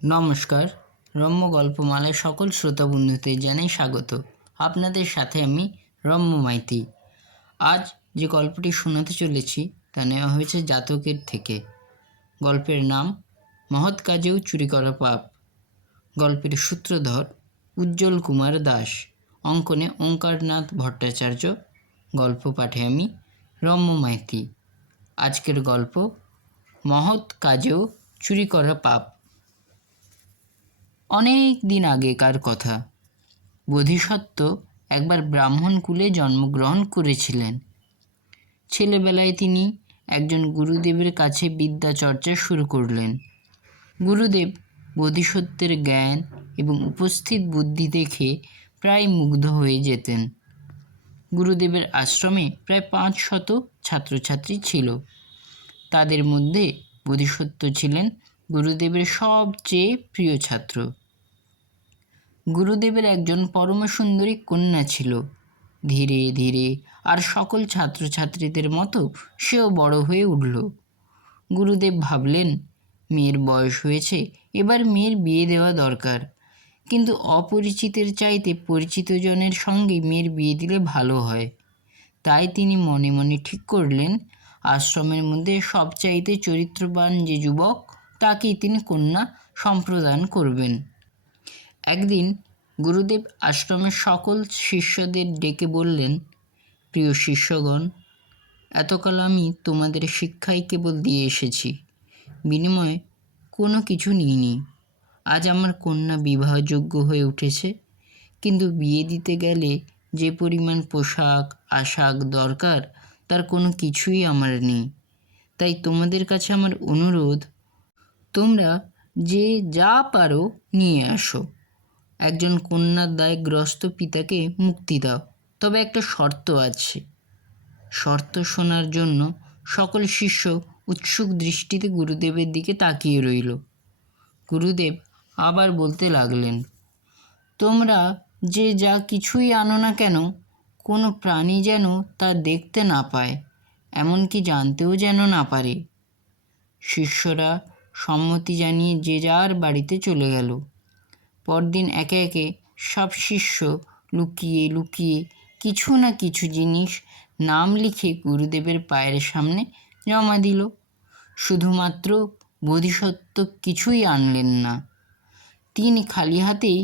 নমস্কার, রম্য গল্পমালার সকল শ্রোতা বন্ধুদের জানাই স্বাগত। আপনাদের সাথে আমি রম্য মাইতি। আজ যে গল্পটি শোনাতে চলেছি তা নেওয়া হয়েছে জাতকের থেকে। গল্পের নাম মহৎ কাজেও চুরি করা পাপ। গল্পের সূত্রধর উজ্জ্বল কুমার দাস, অঙ্কনে ওঙ্কারনাথ ভট্টাচার্য, গল্প পাঠে আমি রম্য মাইতি। আজকের গল্প মহৎ কাজেও চুরি করা পাপ। অনেক দিন আগেকার কথা। বোধিসত্ত্ব একবার ব্রাহ্মণ কুলে জন্মগ্রহণ করেছিলেন। ছেলেবেলায় তিনি একজন গুরুদেবের কাছে বিদ্যা চর্চা শুরু করলেন। গুরুদেব বোধিসত্ত্বের জ্ঞান এবং উপস্থিত বুদ্ধি দেখে প্রায় মুগ্ধ হয়ে যেতেন। গুরুদেবের আশ্রমে প্রায় 500 ছাত্রছাত্রী ছিল। তাদের মধ্যে বোধিসত্ত্ব ছিলেন গুরুদেবের সবচেয়ে প্রিয় ছাত্র। গুরুদেবের একজন পরম সুন্দরী কন্যা ছিল। ধীরে ধীরে আর সকল ছাত্রছাত্রীদের মতো সেও বড় হয়ে উঠল। গুরুদেব ভাবলেন, মেয়ের বয়স হয়েছে, এবার মেয়ের বিয়ে দেওয়া দরকার। কিন্তু অপরিচিতের চাইতে পরিচিত জনের সঙ্গে মেয়ের বিয়ে দিলে ভালো হয়। তাই তিনি মনে মনে ঠিক করলেন, আশ্রমের মধ্যে সবচাইতে চরিত্রবান যে যুবক তাকেই তিনি কন্যা সম্প্রদান করবেন। একদিন গুরুদেব আশ্রমের সকল শিষ্যদের ডেকে বললেন, প্রিয় শিষ্যগণ, এতকাল আমি তোমাদের শিক্ষাই কেবল দিয়ে এসেছি, বিনিময়ে কোনো কিছু নিইনি। আজ আমার কন্যা বিবাহযোগ্য হয়ে উঠেছে, কিন্তু বিয়ে দিতে গেলে যে পরিমাণ পোশাক আশাক দরকার তার কোনো কিছুই আমার নেই। তাই তোমাদের কাছে আমার অনুরোধ, তোমরা যে যা পারো নিয়ে আসো। একজন কন্যার দায়গ্রস্ত পিতাকে মুক্তি দাও, তবে একটা শর্ত আছে। শর্ত শোনার জন্য সকল শিষ্য উৎসুক দৃষ্টিতে গুরুদেবের দিকে তাকিয়ে রইল। গুরুদেব আবার বলতে লাগলেন, তোমরা যে যা কিছুই আনো না কেন, কোনো প্রাণী যেন তা দেখতে না পায়, এমনকি জানতেও যেন না পারে। শিষ্যরা সম্মতি জানিয়ে যে যার বাড়িতে চলে গেল। পরদিন একে একে সব শিষ্য লুকিয়ে লুকিয়ে কিছু না কিছু জিনিস নাম লিখে গুরুদেবের পায়ের সামনে জমা দিল। শুধুমাত্র বোধিসত্ত্ব কিছুই আনলেন না। তিনি খালি হাতেই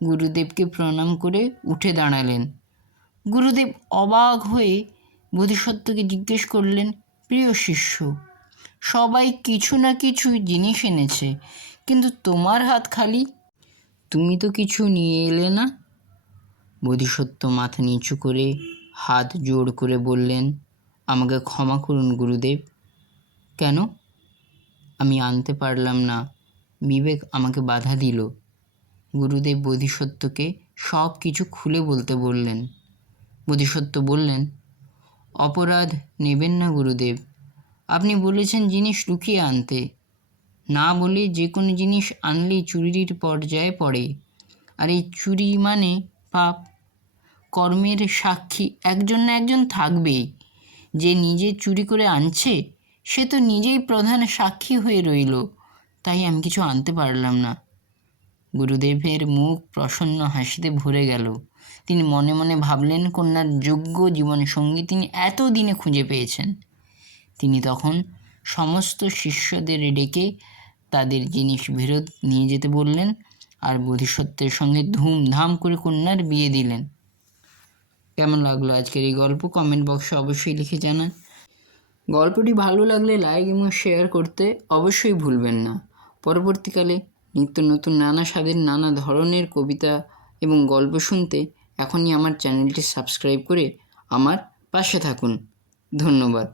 গুরুদেবকে প্রণাম করে উঠে দাঁড়ালেন। গুরুদেব অবাক হয়ে বোধিসত্ত্বকে জিজ্ঞেস করলেন, প্রিয় শিষ্য, সবাই কিছু না কিছু জিনিস এনেছে, কিন্তু তোমার হাত খালি, তুমি তো কিছু নিয়ে এলে না? বোধিসত্ত্ব মাথা নিচু করে হাত জোড় করে বললেন, আমাকে ক্ষমা করুন গুরুদেব। কেন? আমি আনতে পারলাম না, বিবেক আমাকে বাধা দিল। গুরুদেব বোধিসত্ত্বকে সব কিছু খুলে বলতে বললেন। বোধিসত্ত্ব বললেন, অপরাধ নেবেন না গুরুদেব, আপনি বলেছেন জিনিস লুকিয়ে আনতে। না বলে যে কোনো জিনিস আনলেই চুরির পর্যায়ে পড়ে, আর এই চুরি মানে পাপ। কর্মের সাক্ষী একজন না একজন থাকবেই। যে নিজে চুরি করে আনছে সে তো নিজেই প্রধান সাক্ষী হয়ে রইল। তাই আমি কিছু আনতে পারলাম না। গুরুদেবের মুখ প্রসন্ন হাসিতে ভরে গেল। তিনি মনে মনে ভাবলেন, কন্যার যোগ্য জীবনসঙ্গী তিনি এতদিনে খুঁজে পেয়েছেন। তিনি তখন সমস্ত শিষ্যদের ডেকে তাদের জিনিস ফেরত নিয়ে যেতে বললেন, আর বোধিসত্ত্বের সঙ্গে ধুমধাম করে কন্যার বিয়ে দিলেন। কেমন লাগলো আজকের এই গল্প? কমেন্ট বক্সে অবশ্যই লিখে জানান। গল্পটি ভালো লাগলে লাইক এবং শেয়ার করতে অবশ্যই ভুলবেন না। পরবর্তীকালে নিত্য নতুন নানা স্বাদের নানা ধরনের কবিতা এবং গল্প শুনতে এখনই আমার চ্যানেলটি সাবস্ক্রাইব করে আমার পাশে থাকুন। ধন্যবাদ।